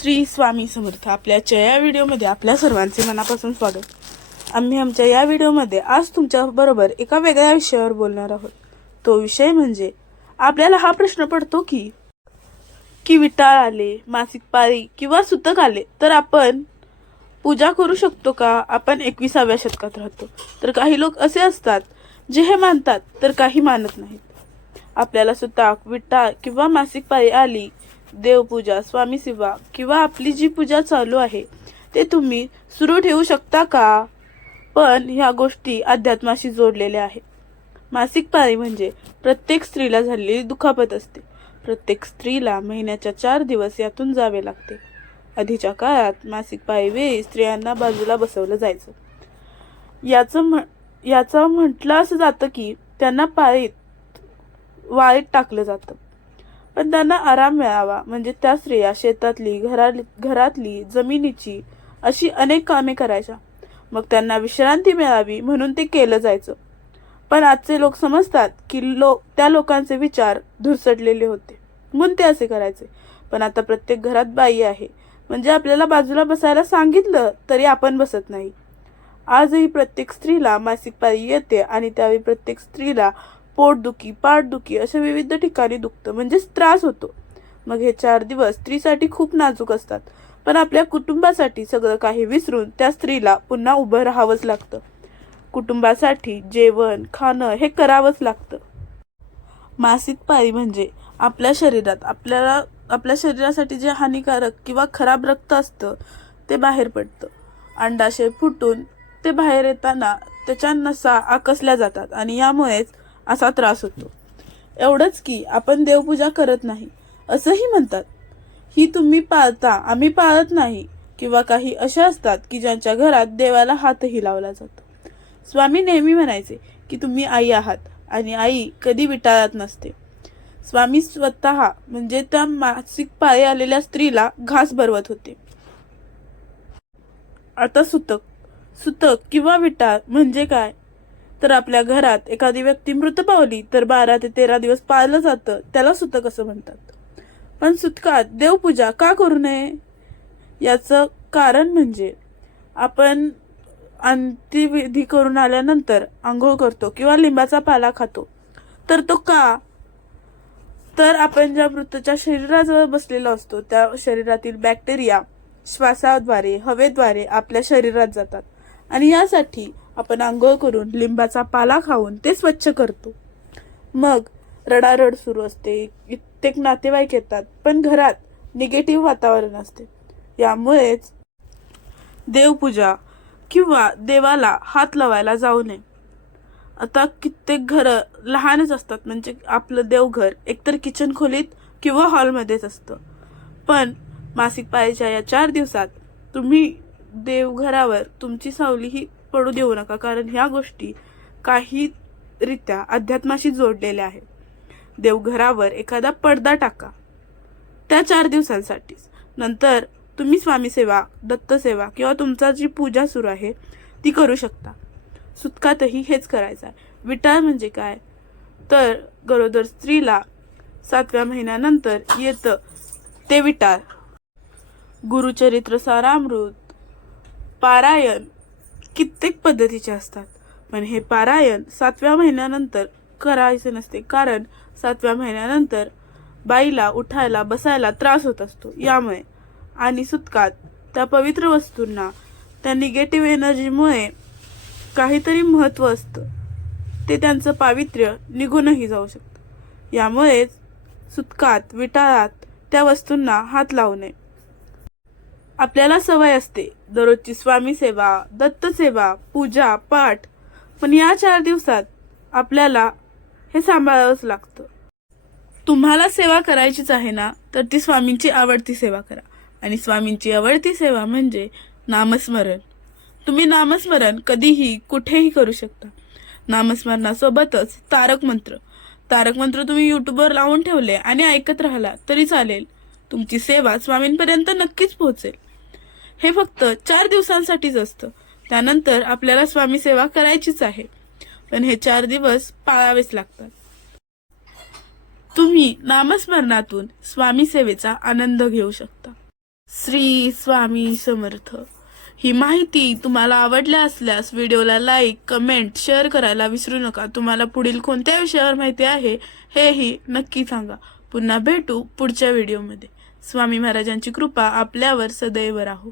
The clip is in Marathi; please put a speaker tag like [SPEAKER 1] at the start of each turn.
[SPEAKER 1] श्री स्वामी समर्थ. आपल्याच्या या व्हिडिओमध्ये आपल्या सर्वांचे मनापासून स्वागत. आम्ही आमच्या या व्हिडिओमध्ये आज तुमच्याबरोबर एका वेगळ्या विषयावर बोलणार आहोत. तो विषय म्हणजे आपल्याला हा प्रश्न पडतो की की विटाळ आले मासिक पाळी किंवा सुतक आले तर आपण पूजा करू शकतो का? आपण एकविसाव्या शतकात राहतो. तर काही लोक असे असतात जे हे मानतात तर काही मानत नाहीत. आपल्याला सुताक विटाळ किंवा मासिक पाळी आली देवपूजा स्वामी सेवा किंवा आपली जी पूजा चालू आहे ते तुम्ही सुरू ठेवू शकता का? पण ह्या गोष्टी अध्यात्माशी जोडलेल्या आहेत. मासिक पाळी म्हणजे प्रत्येक स्त्रीला झालेली दुखापत असते. प्रत्येक स्त्रीला महिन्याच्या चार दिवस यातून जावे लागते. आधीच्या काळात मासिक पाळी वेळी स्त्रियांना बाजूला बसवलं जायचं. याचं म्हण याचं म्हटलं असं जातं की त्यांना पाळीत वाळीत टाकलं जातं. पण त्यांना आराम मिळावा. म्हणजे त्या स्त्रिया शेतातली घरा घरातली जमिनीची अशी अनेक कामे करायच्या. मग त्यांना विश्रांती मिळावी म्हणून ते केलं जायचं. पण आजचे लोक समजतात की लोक त्या लोकांचे विचार धुरसटलेले होते. म्हणून ते असे करायचे. पण आता प्रत्येक घरात बाई आहे. म्हणजे आपल्याला बाजूला बसायला सांगितलं तरी आपण बसत नाही. आजही प्रत्येक स्त्रीला मासिक पाळी येते आणि त्यावेळी प्रत्येक स्त्रीला पोटदुखी पाठदुखी अशा विविध ठिकाणी दुखतं म्हणजेच त्रास होतो. मग हे चार दिवस स्त्रीसाठी खूप नाजूक असतात. पण आपल्या कुटुंबासाठी सगळं काही विसरून त्या स्त्रीला पुन्हा उभं राहावंच लागतं. कुटुंबासाठी जेवण खाणं हे करावंच लागतं. मासिक पाळी म्हणजे आपल्या शरीरात आपल्याला आपल्या शरीरासाठी जे हानिकारक किंवा खराब रक्त असतं ते बाहेर पडतं. अंडाशय फुटून ते बाहेर येताना त्याच्या नसा आकसल्या जातात आणि यामुळेच असा त्रास होतो. एवढंच की आपण देवपूजा करत नाही असंही म्हणतात. ही तुम्ही पाळता आम्ही पाळत नाही किंवा काही अशा असतात की ज्यांच्या घरात देवाला हातही लावला जातो. स्वामी नेहमी म्हणायचे की तुम्ही आई आहात आणि आई कधी विटाळत नसते. स्वामी स्वतः म्हणजे त्या मासिक पाळी आलेल्या स्त्रीला घास भरवत होते. आता सुतक सुतक किंवा विटाळ म्हणजे काय? तर आपल्या घरात एखादी व्यक्ती मृत पावली तर बारा ते तेरा दिवस पाळलं जातं. त्याला सुतक असं म्हणतात. पण सुतकात देवपूजा का करू नये? याचं कारण म्हणजे आपण अंत्यविधी करून आल्यानंतर आंघोळ करतो किंवा लिंबाचा पाला खातो. तर तो का? तर आपण ज्या मृताच्या शरीराजवळ बसलेला असतो त्या शरीरातील बॅक्टेरिया श्वासाद्वारे हवेद्वारे आपल्या शरीरात जातात. आणि यासाठी आपण आंघोळ करून लिंबाचा पाला खाऊन ते स्वच्छ करतो. मग रडारड सुरू असते. कित्येक नातेवाईक येतात पण घरात निगेटिव्ह वातावरण असते. यामुळेच देवपूजा किंवा देवाला हात लावायला जाऊ नये. आता कित्येक घरं लहानच असतात म्हणजे आपलं देवघर एकतर किचन खोलीत किंवा हॉलमध्येच असतं. पण मासिक पाळीच्या या चार दिवसात तुम्ही देवघरावर तुमची सावली ही पडू देऊ नका कारण ह्या गोष्टी काही रित्या अध्यात्माशी जोडलेल्या आहेत. देवघरावर एखादा पडदा टाका त्या चार दिवसांसाठीच. नंतर तुम्ही स्वामी सेवा दत्तसेवा किंवा तुमचा जी पूजा सुरू आहे ती करू शकता. सुतकातही हेच करायचं आहे. विटाळ म्हणजे काय? तर गरोदर स्त्रीला सातव्या महिन्यानंतर येतं ते विटाळ. गुरुचरित्र सारामृत पारायण कित्येक पद्धतीचे असतात. पण हे पारायण सातव्या महिन्यानंतर करायचे नसते. कारण सातव्या महिन्यानंतर बाईला उठायला बसायला त्रास होत असतो. यामुळे आणि सुतकात त्या पवित्र वस्तूंना त्या निगेटिव्ह एनर्जीमुळे काहीतरी महत्त्व असतं. ते त्यांचं पावित्र्य निघूनही जाऊ शकतं. यामुळेच सुतकात विटाळात त्या वस्तूंना हात लावू नये. आपल्याला सवय असते. दररोजची स्वामी सेवा दत्तसेवा पूजा पाठ. पण या चार दिवसात आपल्याला हे सांभाळावंच लागतं. तुम्हाला सेवा करायचीच आहे ना तर ती स्वामींची आवडती सेवा करा. आणि स्वामींची आवडती सेवा म्हणजे नामस्मरण. तुम्ही नामस्मरण कधीही कुठेही करू शकता. नामस्मरणासोबतच तारक मंत्र. तारक मंत्र तुम्ही युट्यूबवर लावून ठेवले आणि ऐकत राहिला तरी चालेल. तुमची सेवा स्वामींपर्यंत नक्कीच पोहोचेल. हे फक्त चार दिवसांसाठीच असतं. त्यानंतर आपल्याला स्वामी सेवा करायचीच आहे. पण हे चार दिवस पाळावेच लागतात. तुम्ही नामस्मरणातून स्वामी सेवेचा आनंद घेऊ शकता. श्री स्वामी समर्थ. ही माहिती तुम्हाला आवडल्या असल्यास व्हिडिओला लाईक कमेंट शेअर करायला विसरू नका. तुम्हाला पुढील कोणत्या विषयावर माहिती आहे हेही नक्की सांगा. पुन्हा भेटू पुढच्या व्हिडिओमध्ये. स्वामी महाराजांची कृपा आपल्यावर सदैव राहो.